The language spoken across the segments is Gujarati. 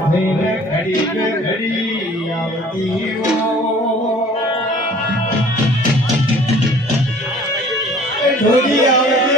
ઘડી ઘડી આવતી ઢોલી આવતી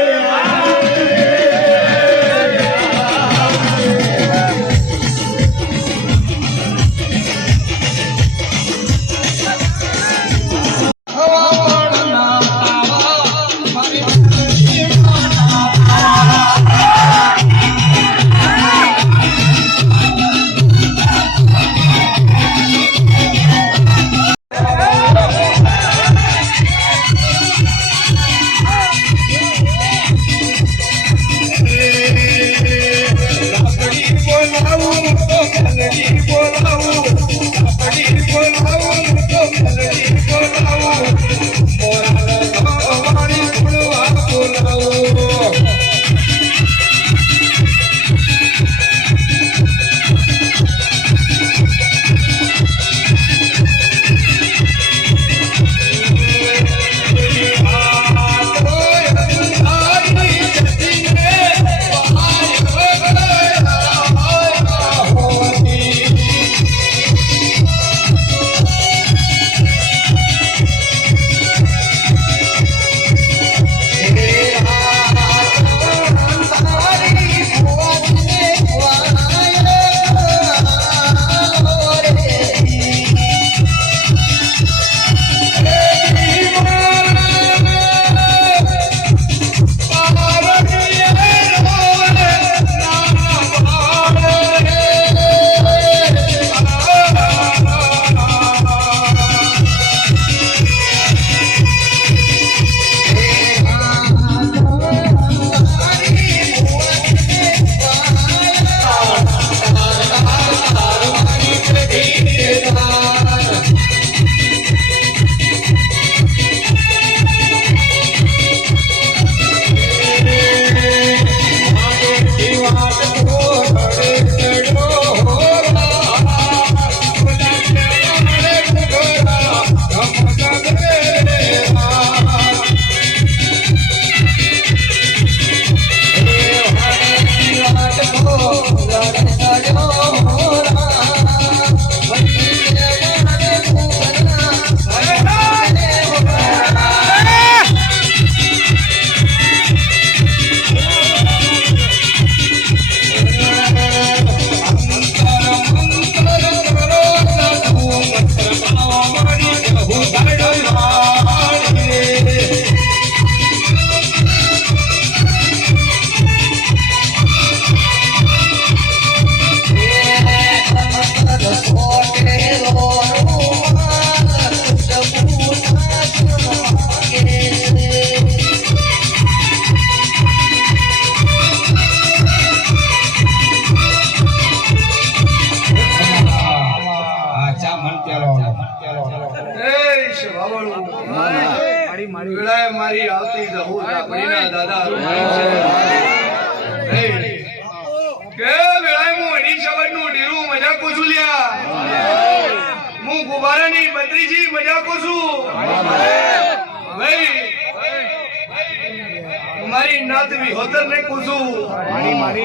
મારી આવતી જહુ આપણીના દાદા કે વેળાએ હું અઢી શબ્દનું ઢીરું મજાકો છું લ્યા હું ગુબારાની બત્રીજી મજાકો છું ભાઈ મારી નાત વિહોતર ને કુસું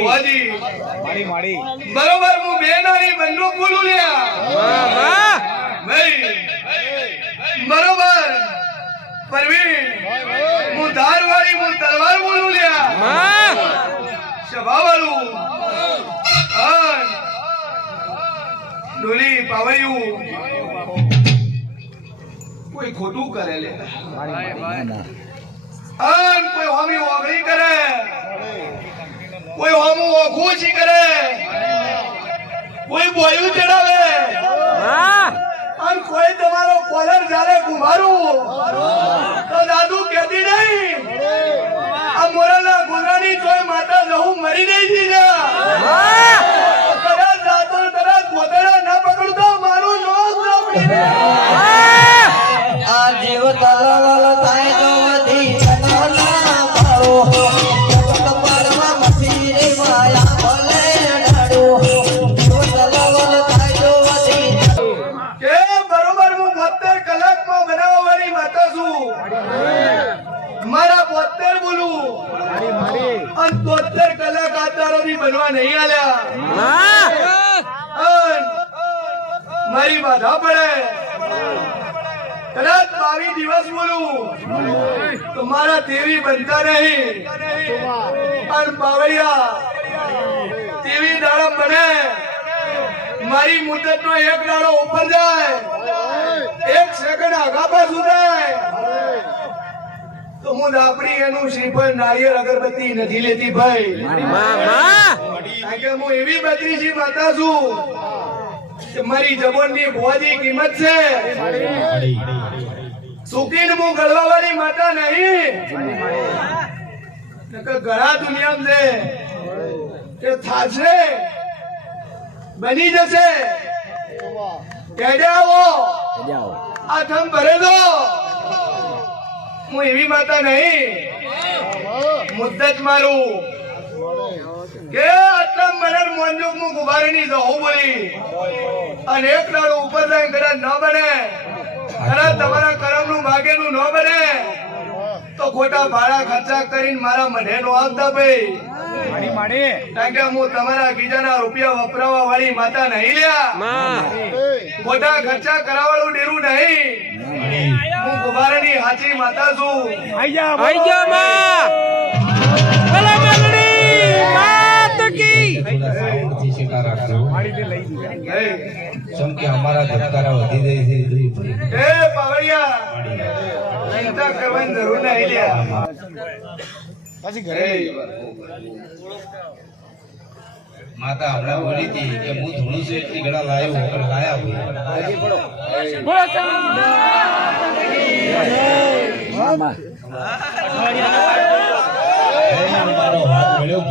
વાજી બરોબર હું બે નાની બંદૂક બોલું લ્યા ભાઈ બરોબર પરવીન હું ધારવાળી હું તલવાર બોલું લ્યા સભાવાળું ડોલી પાવળિયું કોઈ ખોટું કરે લે કોઈ હોમી ઓગળી કરે કોઈ હોમું ઓખું કરે કોઈ બોયું ચડાવે અને કોઈ તમારો કોલર જારે ગુમારું તો દાદુ કહેતી નહીં આ મોરાના ગુંદરાની જોઈ માતા લહુ મરી નહીં દીધા કદાચ રાતો કદાચ ગોદડા ના પકડતો મારું લોસ આ જીવ તલવલ થાય તો વધી ચનોલા પાડો જગત પાડવા મથી રે માયા ભલે ડાડો જીવ તલવલ થાય તો વધી કે બરોબર હું 72 કલાકમાં બનાવવાની માતા છું મારા 72 બોલું અને 72 કલાક આધારોથી બનવા નહીં આલ્યા તમારી બાધા પડે કદાચ 22 દિવસ બોલું તો મારા તેવી બનતા નહીં પણ પાવડિયા તેવી દાડમ બને મારી મુદત નો એક દાડો ઉપર જાય 1 સેકન્ડ આગા પાછું જાય તો હું દાપડી એનું શ્રીફળ નાળિયેર અગરબત્તી નથી લેતી ભાઈ કારણ કે હું એવી બત્રીજી માતા છું કે મારી જબોનની ભોજી કિંમત છે સુકીન હું ગળવા વાળી માતા નહીં ઘણા દુનિયામાં છે કે થાશે બની જશે કેડે આવો આ થમ ભરે દો હું એવી માતા નહીં મુદ્દત મારું કે આટલા મનર મોંજુક હું ગુબારીની જવું બોલી અને એક દાડો ઉપર જાય કદાચ ન બને કદાચ તમારા કરમનું ભાગ્યનું ન બને તો ખોટા ભાડા ખર્ચા કરીને મારા મને નો આપતા ભાઈ કારણ કે હું તમારા ગીજાના રૂપિયા વપરાવા વાળી માતા નહીં લ્યા ખોટા ખર્ચા કરાવવાનું ડેરું નહીં હું ગુબારાની હાચી માતા છું જેમ કે અમારા ધબકારા વધી જાય છે એ પાવડિયા ચિંતા કરવાની જરૂર નહીં લ્યા માતા હમણાં બોલી હતી કે હું ધૂણું છું એટલી ઘણા લાયા હોય મારો હાથ મળ્યો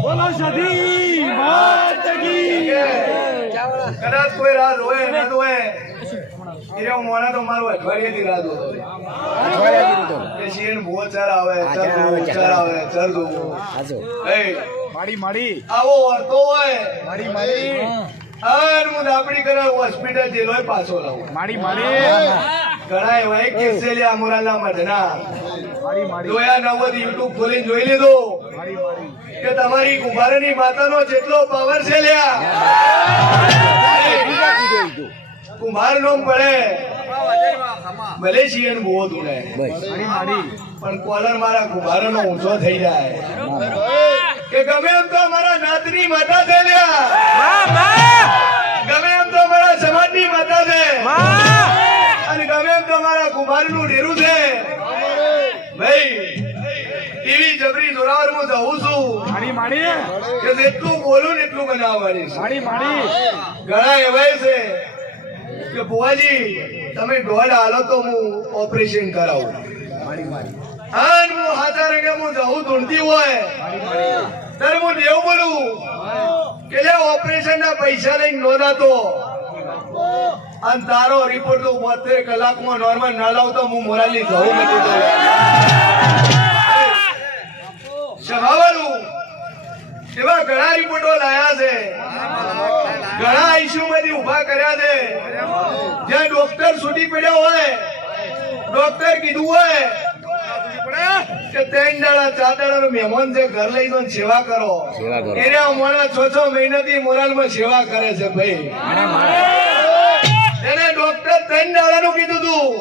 કદાચ કોઈ રાત હોય ન તો હોય મોણા તો મારું અઠવાડિયેથી રાત હોય શિયન બહુ ચાર આવે ચાર આવે ચાર આવો વર્તો હોય અને હું દાપડી કરે હોસ્પિટલ જેલો પાછો લાવું ઘણા એવા કિસ્સે લ્યા મોરાલા મધના જોયા ન હોય યુટ્યુબ ખોલીને જોઈ લીધો કે તમારી કુંભારની માતાનો જેટલો પાવર છે લ્યા કુંભાર નો પડે ભલે શિયન બહુ ધૂણે પણ કોલર મારા કુંભારો નો ઊંચો થઈ જાય કે ગમે એમ તો મારા નાતની માતા છે લ્યા ગમે એમ તો મારા સમાજની માતા છે અને ગમે એમ તો મારા કુંભાર નું ડેરું છે ભાઈ એવી જબરી જોરાવર હું જવું છું કે જેટલું બોલું ને એટલું બનાવવાની ઘણા એવાય છે કે બુવાજી તમે દોડ હાલો તો હું ઓપરેશન કરાવું અને હું હાથા રંગે હું જવું ધૂણતી હોય ત્યારે હું દેવ બોલું કે ઓપરેશન ના પૈસા લઈને નોંધાતો અને તારો રિપોર્ટ તો 72 કલાકમાં નોર્મલ ના લાવતો હું મોરાલી જવું નથી સભાવાળું એવા ઘણા રિપોર્ટો લાયા છે ઘણા આઈસીયુ માંથી ઉભા કર્યા છે જ્યાં ડોક્ટર છૂટી પડ્યા હોય ડોક્ટર કીધું હોય કે 3 દાડા 4 દાડા મહેમાન છે ઘર લઈ દો સેવા કરો એને મોડા 6 મહિનાથી મોરાલમાં સેવા કરે છે ભાઈ એને ડોક્ટર 3 દાડાનું કીધું તું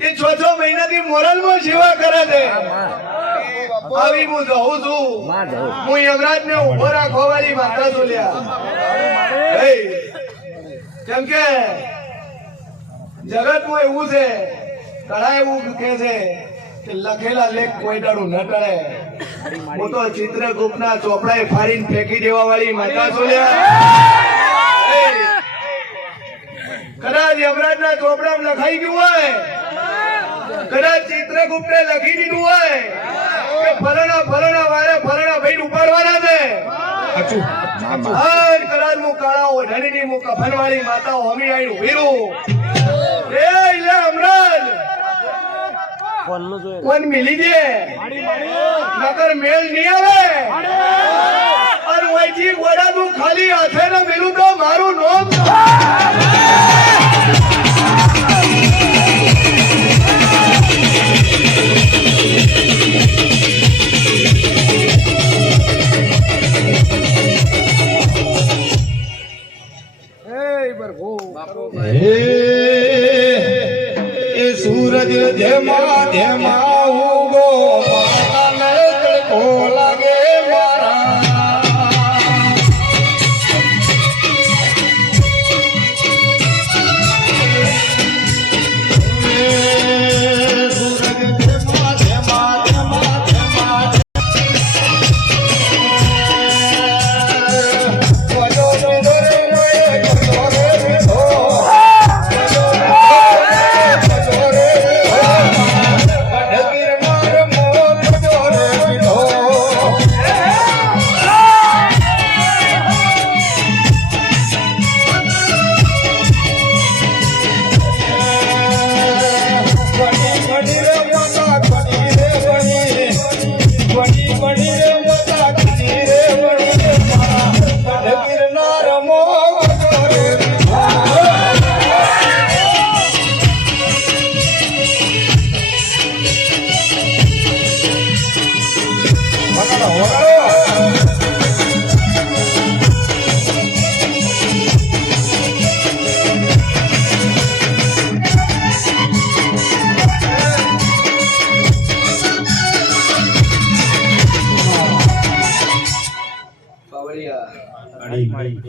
એ 6 મહિનાથી મોરાલમાં સેવા કરે છે આવી હું જઉં છું હું યમરાજ ને ઉભો રાખવા વાળી માતા છું લ્યા કેમ કે જગતમાં એવું છે ઘણા એવું કે છે કે લખેલા લેખ કોઈ દાડું ન ટળે હું તો ચિત્રગુપ્ત ના ચોપડાએ ફાડીને ફેંકી દેવા વાળી માતા છું કદાચ યમરાજ ના ચોપડામાં લખાઈ ગયું હોય કદાચ ચિત્રગુપ્તે લખી દીધું હોય કે ફલાણા વારે ફલાણા ભાઈ ઉપાડવાના છે કદાચ હું કાળા ઓઢણીની હું કફનવાળી માતા હોમી આઈ ઉભીરું એ લે અમરાજ કોણ મિલી દે નકર મેલ નહીં આવે અને વૈજી ગોડા તું ખાલી હાથે ને મિલું તો મારું નોમ એ સૂરજ ધેમા ધેમા ઉગો માતાને તડકો લાગે મારા સૂરજ ધેમા ધેમા ધેમા ધેમા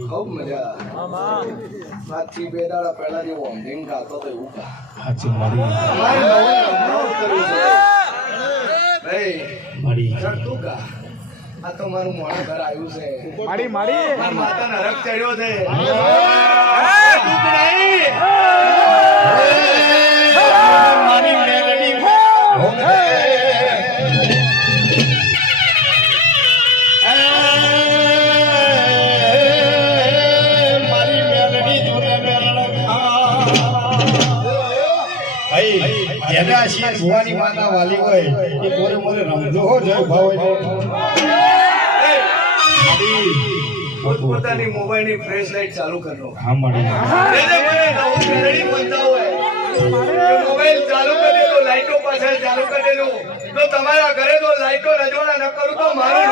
ખૂબ મજા આજથી બે દાડા પહેલા જે વોમિટિંગ ખાતો તો એવું ખા ચડતું કા આ તો મારું મોડું ઘર આવ્યું છે મારા માતાને હરખ ચડ્યો છે મારી મેલડી ભુવાની માતા વાલી હોય એ મોરે મોરે રમજો હો જય ભાવ પોતપોતાની મોબાઈલ ની ફ્લેશ લાઈટ ચાલુ કરો હા મળી મોબાઈલ ચાલુ કરી દેજો લાઈટો પાછળ ચાલુ કરી દેજો તો તમારા ઘરે તો લાઈટો રજવાડા ન કરું તો મારું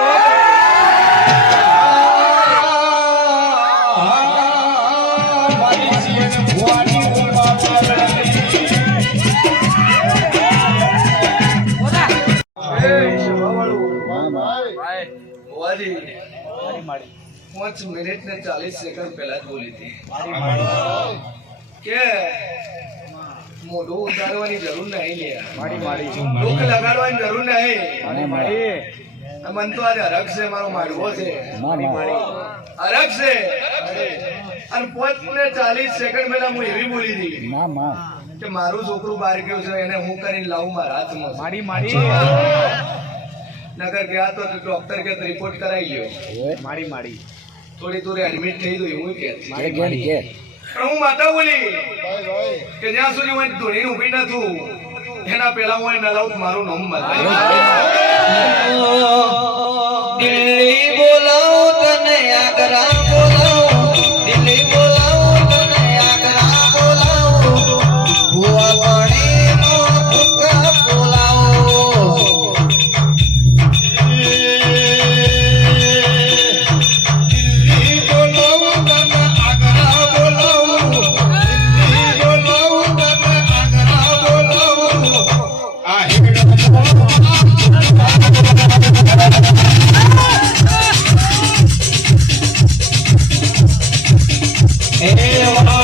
પાંચ મિનિટ ને 40 સેકન્ડ પહેલા જ બોલી હતી કે મોઢું ઉતારવાની જરૂર નહીં દુઃખ લગાડવાની જરૂર નહીં મન તો આજે હરખ છે મારો માડવો છે હરખ છે અને 5 ને 40 સેકન્ડ પહેલા હું એવી બોલી હતી કે મારું છોકરું બહાર ગયું છે એને હું કરીને લાવું મારા હાથમાં નગર ગયા તો ડોક્ટર કે રિપોર્ટ કરાવી ગયો થોડી થોડી એડમિટ થઈ ગયું એવું કે પણ હું માતા બોલી કે જ્યાં સુધી હું ધોની ઉભી ન થયું એના પેલા હું ન લાવું મારું નામ માતા દિલ્હી બોલાવું તને આગ્રા બોલાવું દિલ્હી બોલાવું તને આગ્રા બોલાવું ભુવા પાણીનો ભૂકા બોલાવું એ